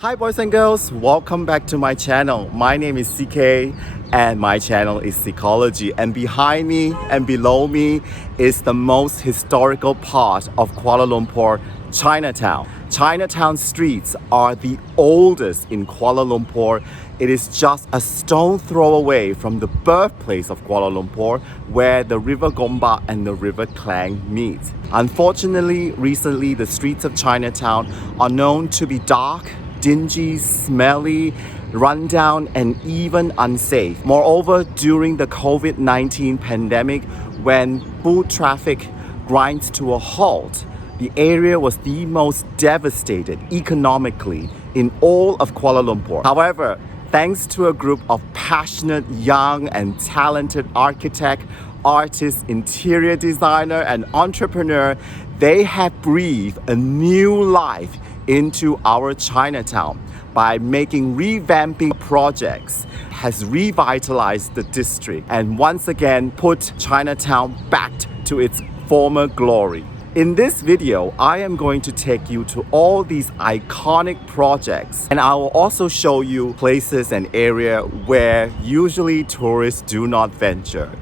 Hi boys and girls, welcome back to my channel. My name is CK and my channel is Psychology, and behind me and below me is the most historical part of Kuala Lumpur, Chinatown. Chinatown streets are the oldest in Kuala Lumpur. It is just a stone throw away from the birthplace of Kuala Lumpur, where the River Gombak and the River Klang meet. Unfortunately, recently the streets of Chinatown are known to be dark, dingy, smelly, rundown, and even unsafe. Moreover, during the COVID-19 pandemic, when foot traffic grinds to a halt, the area was the most devastated economically in all of Kuala Lumpur. However, thanks to a group of passionate, young, and talented architect, artist, interior designer, and entrepreneur, they have breathed a new life into our Chinatown by making revamping projects, has revitalized the district and once again put Chinatown back to its former glory. In this video, I am going to take you to all these iconic projects, and I will also show you places and areas where usually tourists do not venture.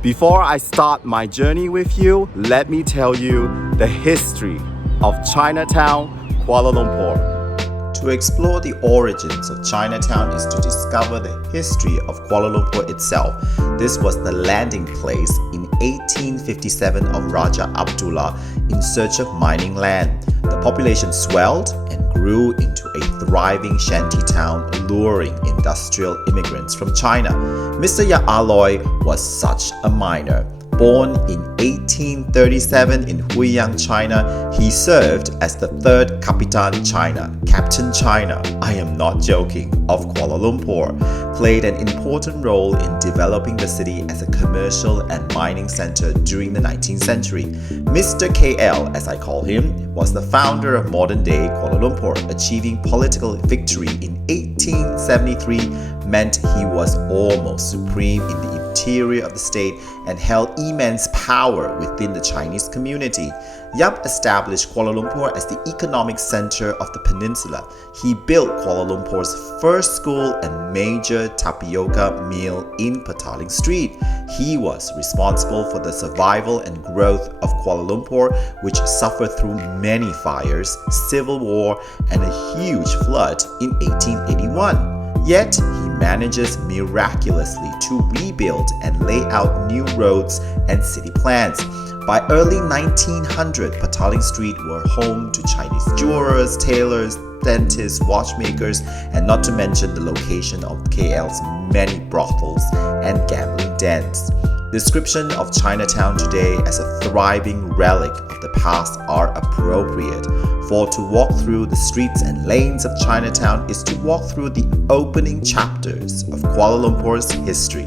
Before I start my journey with you, let me tell you the history of Chinatown, Kuala Lumpur. To explore the origins of Chinatown is to discover the history of Kuala Lumpur itself. This was the landing place in 1857 of Raja Abdullah in search of mining land. The population swelled and grew into a thriving shanty town, luring industrial immigrants from China. Mr. Ya Aloy was such a miner. Born in 1837 in Huiyang, China, he served as the third Kapitan China, Captain China, I am not joking, of Kuala Lumpur, played an important role in developing the city as a commercial and mining center during the 19th century. Mr. KL, as I call him, was the founder of modern-day Kuala Lumpur, achieving political victory in 1873 meant he was almost supreme in the interior of the state and held immense power within the Chinese community. Yap established Kuala Lumpur as the economic center of the peninsula. He built Kuala Lumpur's first school and major tapioca mill in Petaling Street. He was responsible for the survival and growth of Kuala Lumpur, which suffered through many fires, civil war, and a huge flood in 1881. Yet, he manages miraculously to rebuild and lay out new roads and city plans. By early 1900, Petaling Street were home to Chinese jewelers, tailors, dentists, watchmakers, and not to mention the location of KL's many brothels and gambling dens. Description of Chinatown today as a thriving relic of the past are appropriate, for to walk through the streets and lanes of Chinatown is to walk through the opening chapters of Kuala Lumpur's history.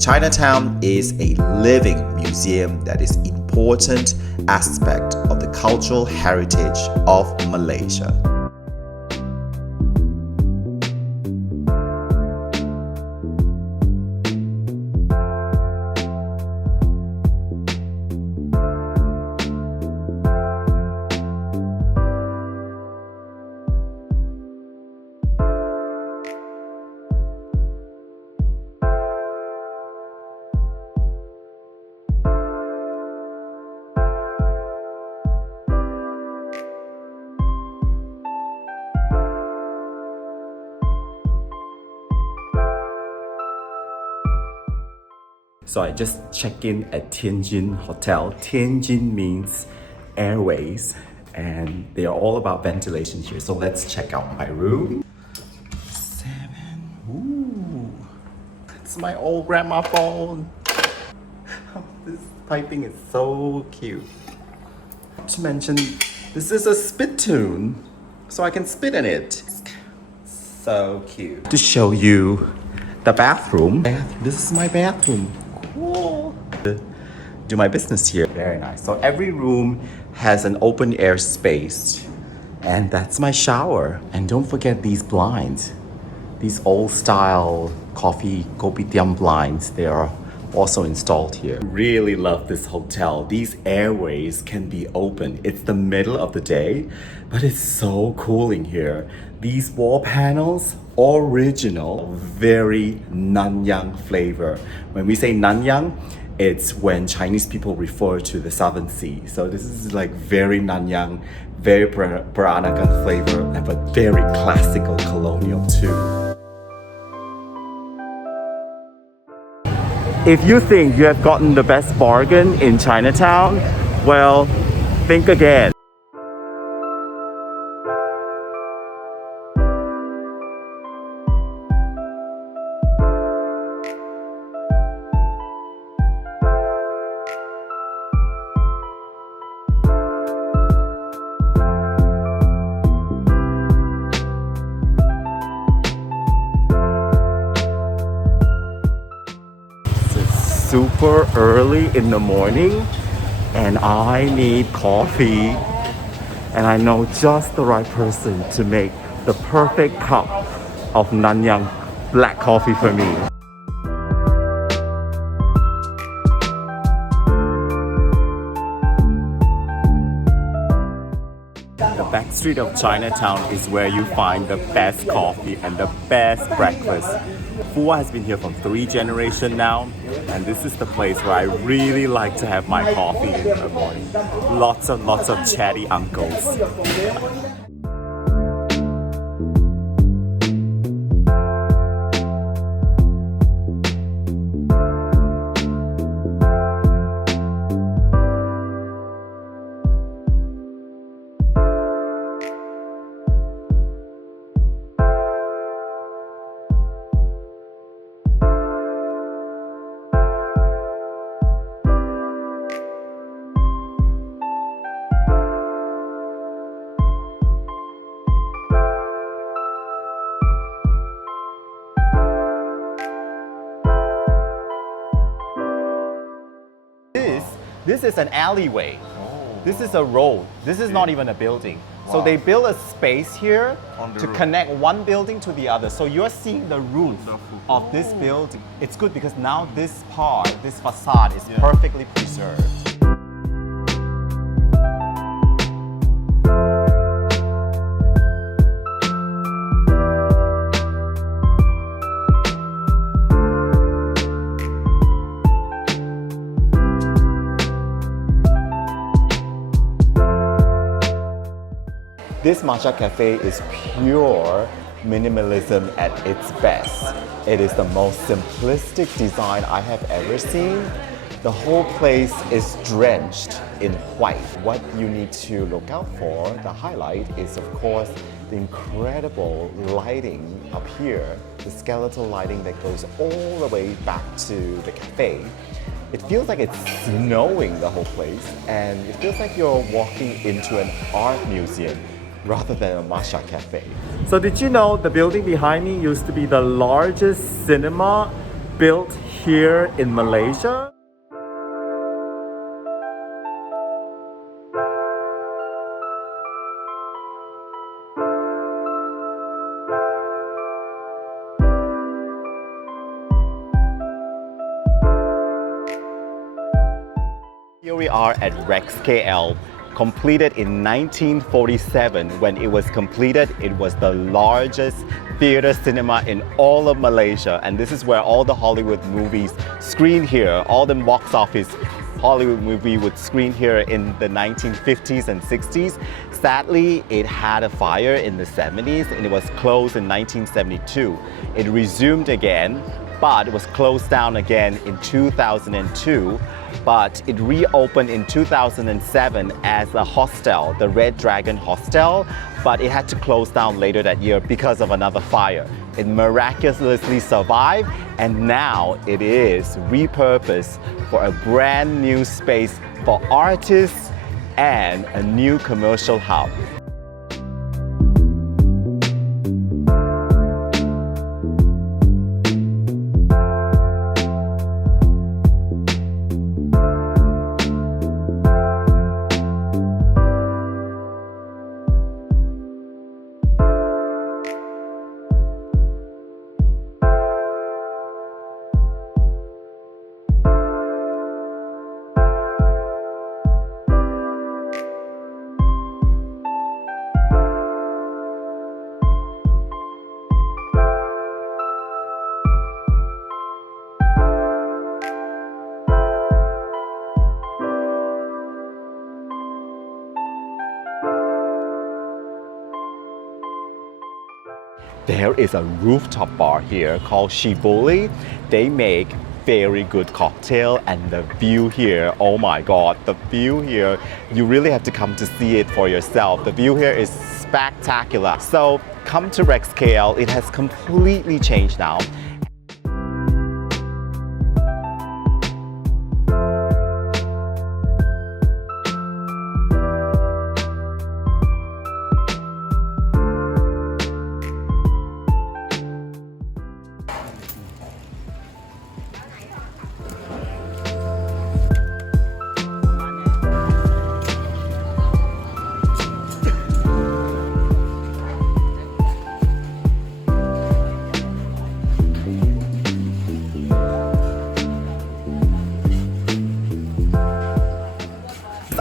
Chinatown is a living museum that is an important aspect of the cultural heritage of Malaysia. So I just checked in at Tianjin Hotel. Tianjin means airways, and they are all about ventilation here. So let's check out my room. 7. Ooh, that's my old grandma phone. This piping is so cute. Not to mention, this is a spittoon, so I can spit in it. So cute. To show you the bathroom. This is my bathroom. Cool. Do my business here. Very nice. So every room has an open air space, and that's my shower. And don't forget these blinds, these old style coffee kopitiam blinds. They are also installed here. Really love this hotel. These airways can be open. It's the middle of the day, but it's so cooling here. These wall panels, original, very Nanyang flavor. When we say Nanyang, it's when Chinese people refer to the Southern Sea. So this is like very Nanyang, very Peranakan flavor, but very classical colonial too. If you think you have gotten the best bargain in Chinatown, well, think again. Super early in the morning and I need coffee, and I know just the right person to make the perfect cup of Nanyang black coffee for me. The back street of Chinatown is where you find the best coffee and the best breakfast. Foo Hwa has been here for 3 generations now, and this is the place where I really like to have my coffee in the morning. Lots of chatty uncles. This is an alleyway. This is a road. This is not even a building. So they built a space here to connect one building to the other. So you're seeing the roof of this building. It's good because now this part, this facade is perfectly preserved. This matcha cafe is pure minimalism at its best. It is the most simplistic design I have ever seen. The whole place is drenched in white. What you need to look out for, the highlight, is of course the incredible lighting up here, the skeletal lighting that goes all the way back to the cafe. It feels like it's snowing the whole place, and it feels like you're walking into an art museum rather than a matcha cafe. So did you know the building behind me used to be the largest cinema built here in Malaysia? Here we are at Rex KL, completed in 1947. When it was completed, it was the largest theater cinema in all of Malaysia, and this is where all the Hollywood movies screen here. All the box office Hollywood movie would screen here in the 1950s and 60s. Sadly, it had a fire in the 70s and it was closed in 1972. It resumed again, but it was closed down again in 2002. But it reopened in 2007 as a hostel, the Red Dragon Hostel, but it had to close down later that year because of another fire. It miraculously survived, and now it is repurposed for a brand new space for artists and a new commercial hub. there is a rooftop bar here called Shhhbuuuleee. They make very good cocktail, and the view here, oh my god, the view here, you really have to come to see it for yourself. The view here is spectacular. So come to Rex KL, it has completely changed now.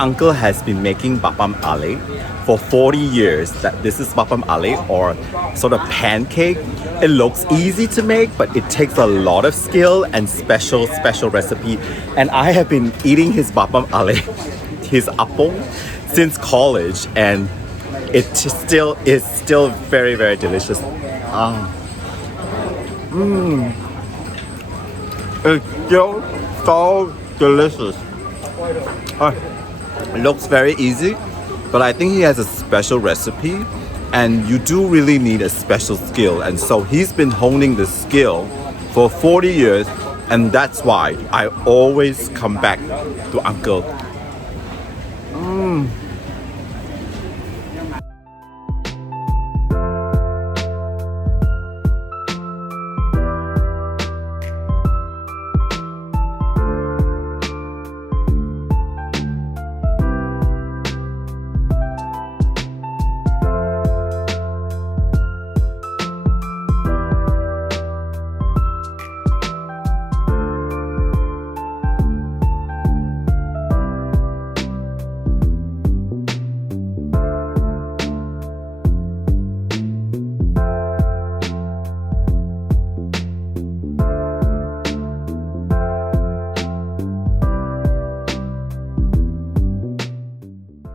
Uncle has been making Apam Balik for 40 years. This is Apam Balik, or sort of pancake. It looks easy to make, but it takes a lot of skill and special recipe. And I have been eating his Apam Balik, his apong, since college, and it still is very delicious. It's still so delicious. It looks very easy, but I think he has a special recipe, and you do really need a special skill. And so he's been honing the skill for 40 years, and that's why I always come back to Uncle.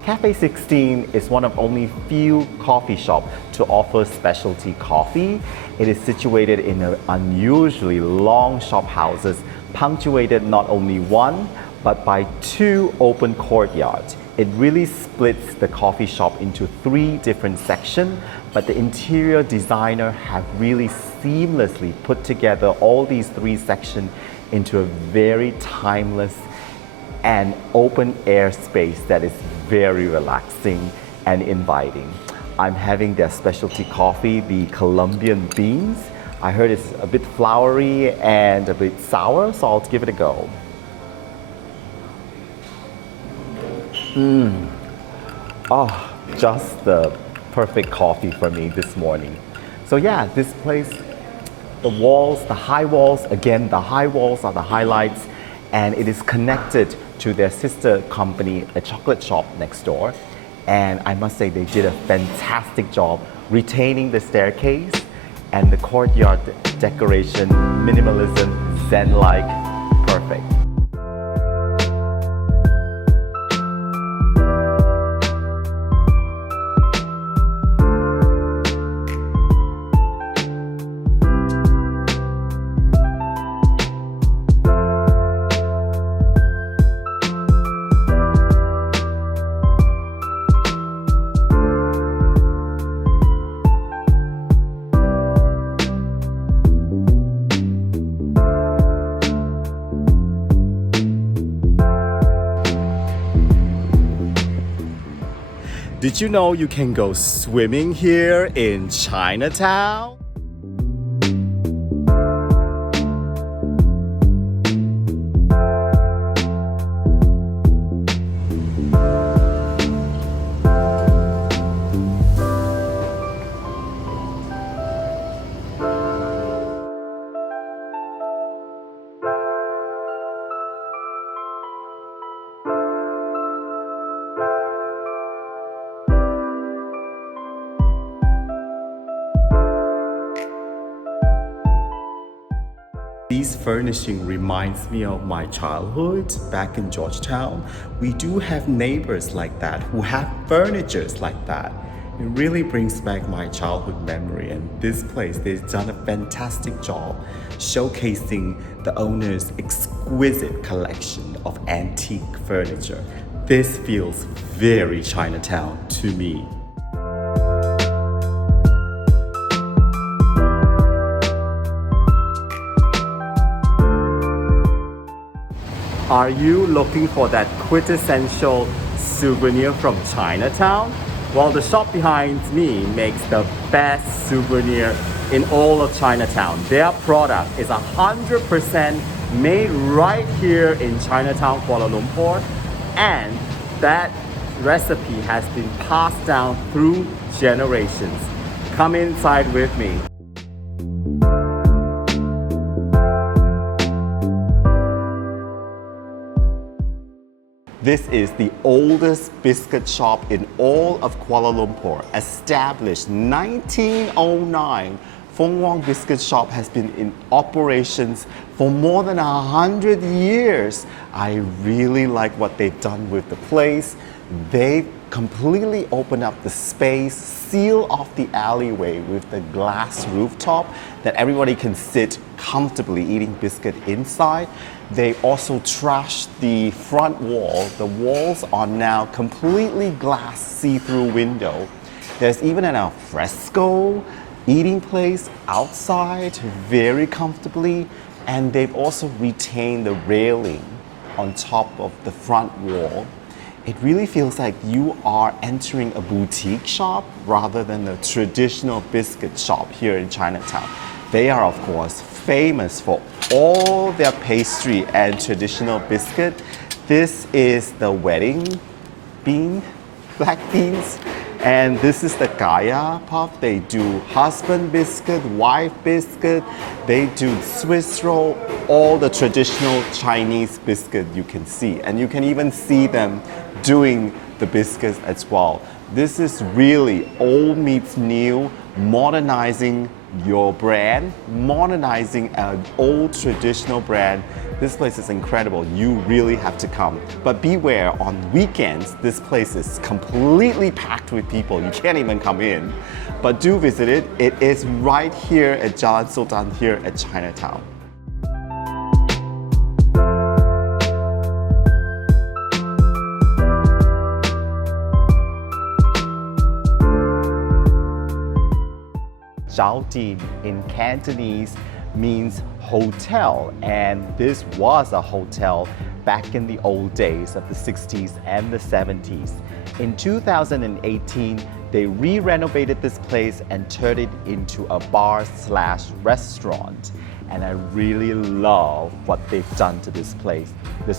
Cafe 16 is one of only few coffee shops to offer specialty coffee. It is situated in an unusually long shop houses, punctuated not only one, but by two open courtyards. It really splits the coffee shop into three different sections, but the interior designer have really seamlessly put together all these three sections into a very timeless and open air space that is very relaxing and inviting. I'm having their specialty coffee, the Colombian beans. I heard it's a bit flowery and a bit sour, so I'll give it a go. Oh, just the perfect coffee for me this morning. So yeah, this place, the walls, the high walls, again, the high walls are the highlights, and it is connected to their sister company, a chocolate shop next door. And I must say they did a fantastic job retaining the staircase and the courtyard decoration, minimalism, zen-like, perfect. Did you know you can go swimming here in Chinatown? This furnishing reminds me of my childhood back in Georgetown. We do have neighbors like that who have furnitures like that. It really brings back my childhood memory, and this place, they've done a fantastic job showcasing the owner's exquisite collection of antique furniture. This feels very Chinatown to me. Are you looking for that quintessential souvenir from Chinatown? Well, the shop behind me makes the best souvenir in all of Chinatown. Their product is 100% made right here in Chinatown Kuala Lumpur, and that recipe has been passed down through generations. Come inside with me. This is the oldest biscuit shop in all of Kuala Lumpur, established 1909. Fung Wong Biscuit Shop has been in operations for more than 100 years. I really like what they've done with the place. They've completely opened up the space, seal off the alleyway with the glass rooftop that everybody can sit comfortably eating biscuit inside. They also trashed the front wall. The walls are now completely glass see-through window. There's even an alfresco eating place outside very comfortably, and they've also retained the railing on top of the front wall. It really feels like you are entering a boutique shop rather than a traditional biscuit shop here in Chinatown. They are, of course, famous for all their pastry and traditional biscuit. This is the wedding bean, black beans. And this is the Kaya puff. They do husband biscuit, wife biscuit. They do Swiss roll, all the traditional Chinese biscuit you can see. And you can even see them doing the biscuits as well. This is really old meets new, modernizing your brand, modernizing an old traditional brand. This place is incredible. You really have to come. But beware, on weekends, this place is completely packed with people. You can't even come in. But do visit it. It is right here at Jalan Sultan here at Chinatown. Jao Tim in Cantonese means hotel, and this was a hotel back in the old days of the 60s and the 70s. In 2018, they re-renovated this place and turned it into a bar/restaurant. And I really love what they've done to this place. The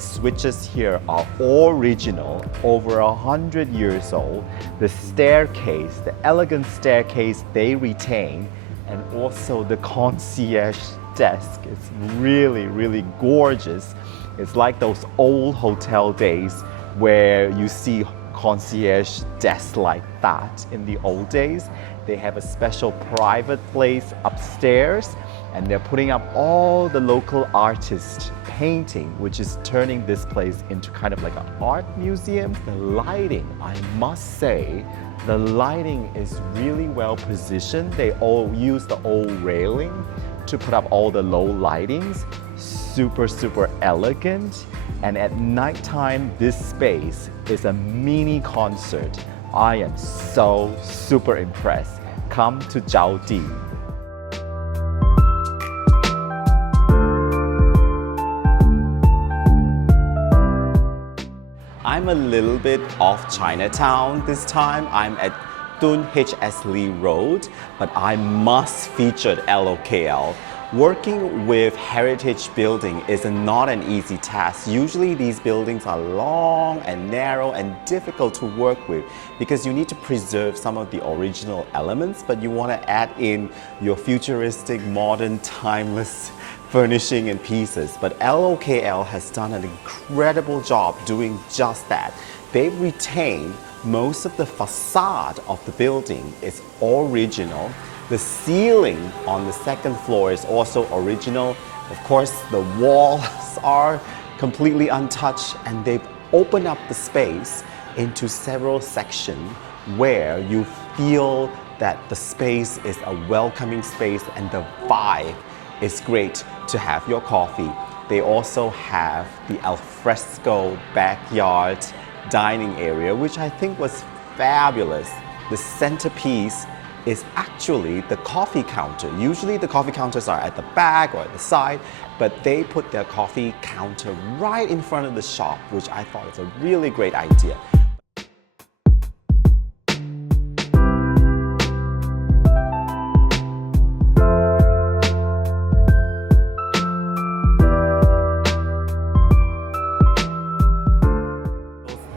switches here are original, over 100 years old. The staircase, the elegant staircase they retain, and also the concierge desk. It's really, really gorgeous. It's like those old hotel days where you see concierge desks like that in the old days. They have a special private place upstairs, and they're putting up all the local artists painting, which is turning this place into kind of like an art museum. The lighting, I must say, the lighting is really well positioned. They all use the old railing to put up all the low lightings. Super, super elegant. And at nighttime, this space is a mini concert. I am so super impressed. Come to Jao Tim. I'm a little bit off Chinatown this time. I'm at Tun H.S. Lee Road, but I must feature LOKL. Working with heritage building is not an easy task. Usually these buildings are long and narrow and difficult to work with because you need to preserve some of the original elements, but you want to add in your futuristic, modern, timeless furnishing and pieces. But LOKL has done an incredible job doing just that. They've retained most of the facade of the building is original. The ceiling on the second floor is also original. Of course, the walls are completely untouched, and they've opened up the space into several sections where you feel that the space is a welcoming space and the vibe is great to have your coffee. They also have the alfresco backyard dining area, which I think was fabulous. The centerpiece is actually the coffee counter. Usually the coffee counters are at the back or at the side, but they put their coffee counter right in front of the shop, which I thought was a really great idea.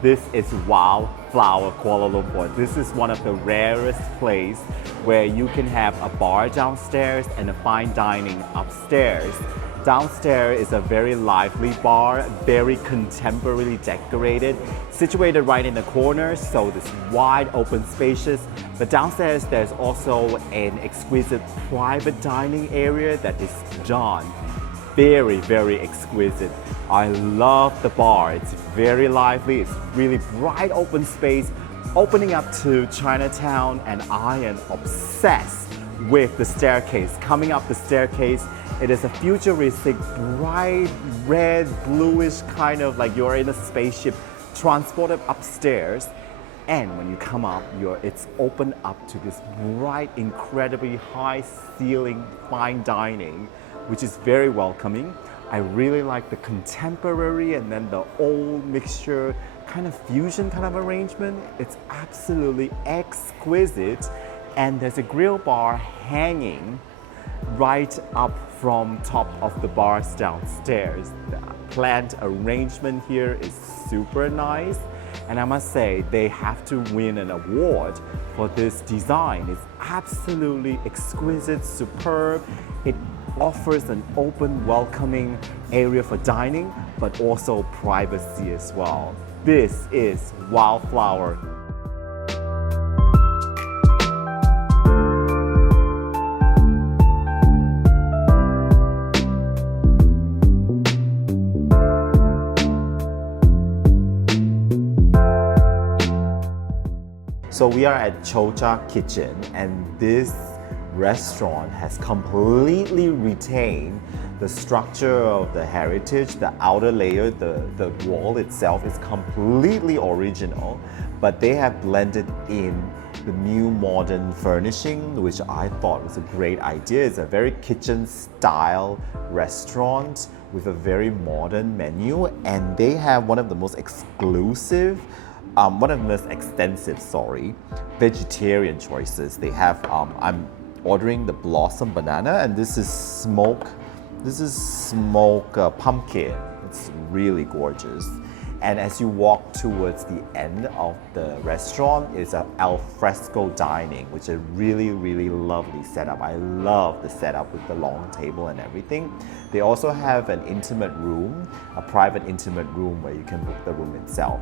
This is Wildflowers Kuala Lumpur. This is one of the rarest places where you can have a bar downstairs and a fine dining upstairs. Downstairs is a very lively bar, very contemporarily decorated, situated right in the corner, so this wide open spacious. But downstairs there's also an exquisite private dining area that is done very, very exquisite. I love the bar. It's very lively. It's really bright open space opening up to Chinatown, and I am obsessed with the staircase. Coming up the staircase, it is a futuristic, bright red, bluish kind of like you're in a spaceship transported upstairs. And when you come up, it's opened up to this bright, incredibly high ceiling fine dining, which is very welcoming. I really like the contemporary and then the old mixture, kind of fusion kind of arrangement. It's absolutely exquisite. And there's a grill bar hanging right up from top of the bars downstairs. The plant arrangement here is super nice. And I must say, they have to win an award for this design. It's absolutely exquisite, superb. It offers an open, welcoming area for dining, but also privacy as well. This is Wildflower. So we are at Chocha Kitchen, and this restaurant has completely retained the structure of the heritage. The outer layer, the wall itself is completely original, but they have blended in the new modern furnishing, which I thought was a great idea. It's a very kitchen style restaurant with a very modern menu, and they have one of the most exclusive one of the most extensive, vegetarian choices. They have, I'm ordering the blossom banana, and this is smoke pumpkin. It's really gorgeous. And as you walk towards the end of the restaurant, it's an alfresco dining, which is a really, really lovely setup. I love the setup with the long table and everything. They also have an intimate room, a private intimate room where you can book the room itself.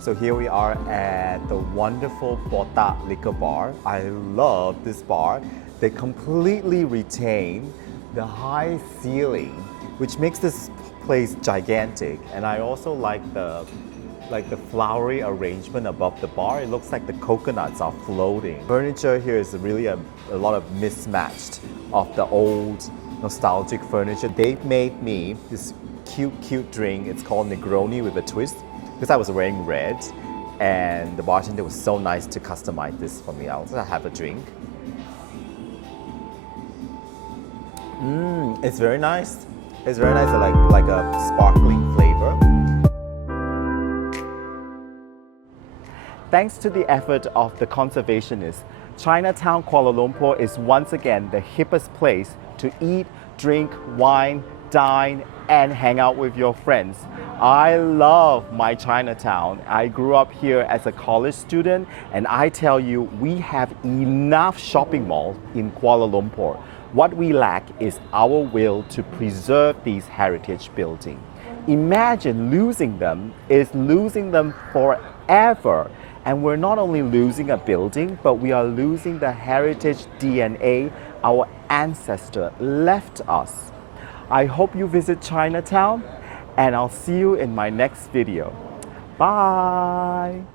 So here we are at the wonderful Botak Liquor bar. I love this bar. They completely retain the high ceiling, which makes this place gigantic. And I also like the flowery arrangement above the bar. It looks like the coconuts are floating. Furniture here is really a lot of mismatched of the old nostalgic furniture. They made me this cute drink. It's called Negroni with a twist, because I was wearing red, and the bartender was so nice to customize this for me. I'll also have a drink. It's very nice. It's very nice, like a sparkling flavor. Thanks to the effort of the conservationists, Chinatown Kuala Lumpur is once again the hippest place to eat, drink, wine, dine, and hang out with your friends. I love my Chinatown. I grew up here as a college student, and I tell you, we have enough shopping malls in Kuala Lumpur. What we lack is our will to preserve these heritage buildings. Imagine losing them is losing them forever. And we're not only losing a building, but we are losing the heritage DNA our ancestor left us. I hope you visit Chinatown, and I'll see you in my next video. Bye!